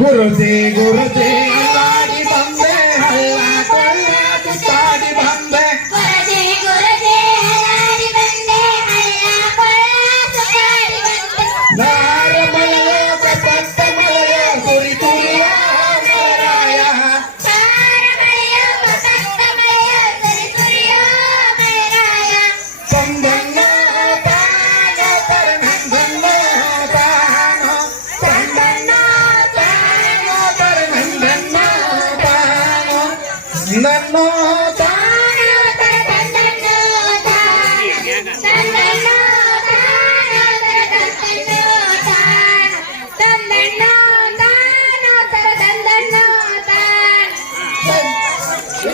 ಗುರುಜಿ ಗುರುಜಿ ಅಲ್ಲಾಡಿ ಬಂದೆ ಹಳ್ಳ ಕೊಳ್ಳ ಸುತ್ತಾಡಿ ಬಂದೆ ಗುರುಜಿ ಗುರುಜಿ ಅಲ್ಲಾಡಿ ಬಂದೆ ಹಳ್ಳ ಕೊಳ್ಳ ಸುತ್ತಾಡಿ ಬಂದೆ ನಾರ ಮಳೆಯ ಕಪಟ್ಟ ಮಳೆಯ ಸುರಿ ಸುರಿಯ ಮಳೆರಾಯ ತಾರ ಮಳೆಯ ಕಪಟ್ಟ ಮಳೆಯ ಸುರಿ ಸುರಿಯ ಮಳೆರಾಯ ಸಂಬಂಧ ತಾನ ಪರಮಂದನ್ನ ತಾನ ಸಂಬಂಧ ತಾನ ಪರಮಂದನ್ನ ತಾನ ನನ್ನ ತಾನ ತರ ತಂದನ್ನು ತಾನ ತಂದನ್ನು ತಾನ ತರ ತಂದನ್ನು ತಾನ ತರ ತಂದನ್ನು ತಾನ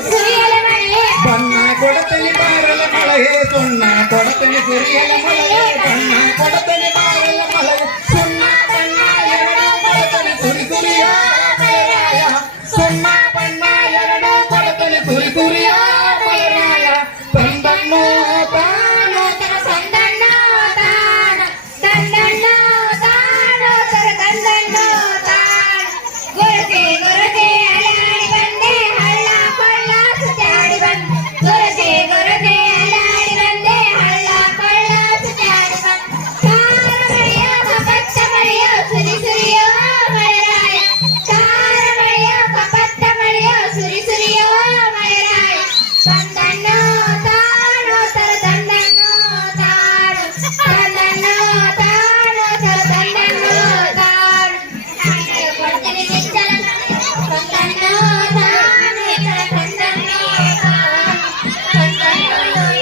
ಸುರಿಯಲ ಮಳೆಯೇ ಬಣ್ಣ ಕೊಡತಲಿ ಬಾರಲ ಮಳೆಯೇ ಸುಣ್ಣ ಕೊಡತಲಿ ಸುರಿಯಲ ಮಳೆಯೇ ಬಣ್ಣ ಕೊಡತಲಿ ಬಾರಲ ಮಳೆಯೇ ಸುಣ್ಣ ಬಣ್ಣ ಎರಡು ಕೊಡತಲಿ ಸುರಿ ಸುರಿಯ ಮಳೆರಾಯ ಸುಣ್ಣ ಬಣ್ಣ ಎರಡು ಕೊಡತಲಿ ಸುರಿ ಸುರಿಯ ಮಳೆರಾಯ ತಂದನ್ನು ತಾನು ತರ ತಂದನ್ನು ತಾನ ತಂದನ್ನು ತಾನ ತರ ತಂದನ್ನು ತಾನ ಗುರುಜಿ ಗುರುಜಿ ಅಲ್ಲಾಡಿ ಬಂದೆ ಹಳ್ಳ ಕೊಳ್ಳ ಸುತ್ತಾಡಿ ಬಂದೆ ಗುರುಜಿ ಗುರುಜಿ ಅಲ್ಲಾಡಿ ಬಂದೆ ಹಳ್ಳ ಕೊಳ್ಳ ಸುತ್ತಾಡಿ ಬಂದೆ ತಾರ ಮಳೆಯ ಕಪಟ್ಟ ಮಳೆಯ ಸುರಿ ಸುರಿಯ ಮಳೆರಾಯ ತಾರ ಮಳೆಯ ಕಪಟ್ಟ ಮಳೆಯ ಸುರಿ ಸುರಿಯ ಮಳೆರಾಯ ತಂದನ್ನು ತಾನು ತರ ತಂದನ್ನು ತಾನು ತಂದನ್ನು ತಾನು ತರ ತಂದನ್ನು ತಾನು ಕೊಡ್ತೀನಿ ನಿಚ್ಚಲ ತಂದನ್ನು ತಾನು ತರ ತಂದನ್ನು ತಾನು ತಂದನ್ನು ತಾನು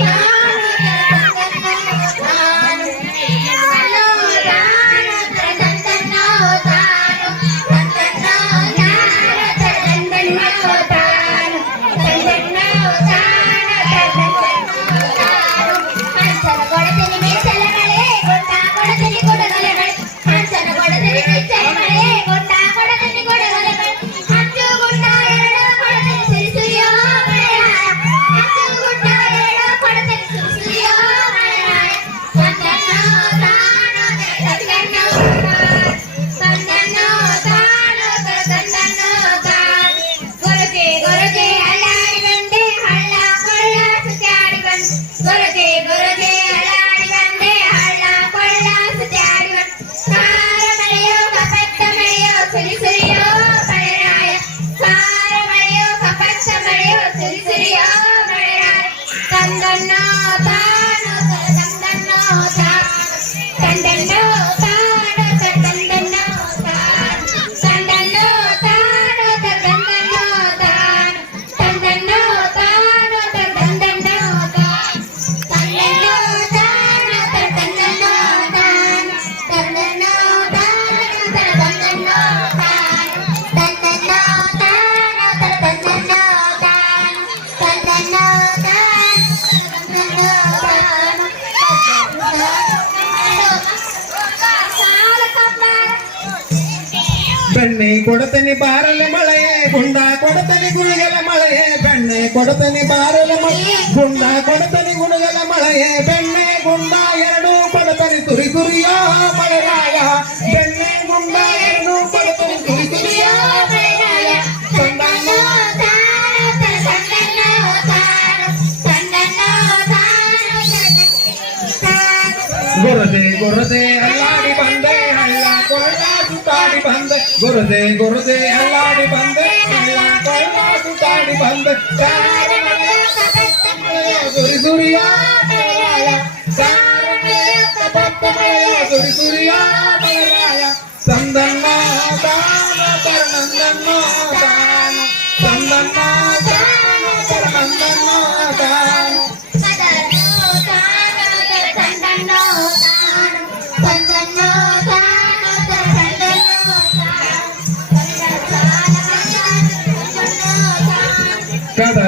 ತರ ತಂದನ್ನು ತಾನು ತಂದನ್ನು ತರ ತಂದನ್ನು ತಾನು ತಂದನ್ನು ಹಂಚನ ಕೊಡತೀನಿ ಮೀಸಲ ಮಳೆ ಗೊಟ್ಟ ಕೊಡತೀನಿ ಕೊಡಗಲೆ ಮಳೆ ಹಂಚನ ಕೊಡತೀನಿ ಮೀಸಲ ಮಳೆ ಗೊಟ್ಟ ಕೊಡತೀನಿ ಕೊಡಗಲೆ ಮಳೆ ಹಂಚು ಗುಡ್ಡ ಎರಡು ಕೊಡತೀನಿ ಸಿರಿ ಸುರಿಯೋ ಮಳೆರಾಯ ಹಂಚು ಗುಡ್ಡ ಎರಡು ಕೊಡತೀನಿ ಸಿರಿ ಸುರಿಯೋ ಮಳೆರಾಯ ತಂದನ್ನು ತಾನು ತಂದನ್ನು ತಂದನ್ನು ತಾನು ತಂದನ್ನು ತಾನು ಗುರುಜಿ ಗುರುಜಿ ಅಲ್ಲಾಡಿ ಬಂದೆ ಹಳ್ಳ ಕೊಳ್ಳ ಸುತ್ತಾಡಿ ಬಂದೆ ಗುರುಜಿ ಗುರುಜಿ ಅಲ್ಲಾಡಿ ಬಂದೆ ಹಳ್ಳ ಕೊಳ್ಳ ಸುತ್ತಾಡಿ ಬಂದೆ ಸಾರ ಮಳೆಯೋ ಕಪಟ್ಟ ಮಳೆಯೋ ಸುರಿ ಸುರಿಯೋ ಮಳೆರಾಯ ಸಾರ ಮಳೆಯೋ ಕಪಟ್ಟ ಮಳೆಯೋ ಸುರಿ ಸುರಿಯೋ ಮಳೆರಾಯ ತಂದನ್ನು ತಾನು ತಂದನ್ನು ತಂದನ್ನು ತಾನು ತಂದನ್ನು ತಂದನ್ನು ತಾನು ತಂದನ್ನು ತಂದನ್ನು ತಾನು ತಂದನ್ನು ತಂದನ್ನು ತಾನು ತಂದನ್ನು ತಂದನ್ನು ತಾನು ತಂದನ್ನು ತಂದನ್ನು ತಾನು ತಂದನ್ನು ತಂದನ್ನು ಬೆಣ್ಣೆ ಕೊಡತನಿ ಬಾರಲ ಮಳೆಯೇ ಗುಂಡ ಕೊಡತನಿ ಗುಳಿಗಲ ಮಳೆಯೇ ಬೆಣ್ಣೆ ಕೊಡತನಿ ಬಾರಲ ಮಳೆಯೇ ಗುಂಡ ಕೊಡತನಿ ಗುಣಗಲ ಮಳೆಯೇ ಬೆಣ್ಣೆ ಗುಂಡ ಎರಡು ಕೊಡತನಿ ಸುರಿ ಸುರಿಯ ಮಳೆರಾಯ ಬೆಣ್ಣೆ ಗುಂಡ ಎರಡು ಕೊಡತನಿ ಸುರಿ ಸುರಿಯ ಮಳೆರಾಯ ತಂದನ್ನು ಗುರುಜಿ ಗುರುಜಿ ಅಲ್ಲಾಡಿ ಬಂದೆ ಹಳ್ಳ ಕೊಳ್ಳ ಸುತ್ತಾಡಿ ಬಂದೆ ಗುರುಜಿ ಗುರುಜಿ ಅಲ್ಲಾಡಿ ಬಂದೆ ಹಳ್ಳ ಕೊಳ್ಳ ಸುತ್ತಾಡಿ ಬಂದೆ ಸಾರ ಮಳೆಯ ಕಪಟ್ಟ ಮಳೆಯ ಸುರಿ ಸುರಿಯ ಮಳೆರಾಯ ಸಾರ ಮಳೆಯ ಕಪಟ್ಟ ಮಳೆಯ ಸುರಿ ಸುರಿಯ ಮಳೆರಾಯ ತಂದನ್ನ ತಾನ ಪರಮಂದನ್ನ ತಾನ ತಂದನ್ನ ತಾನ ಪರಮಂದನ್ನ ತಾನ ಕದ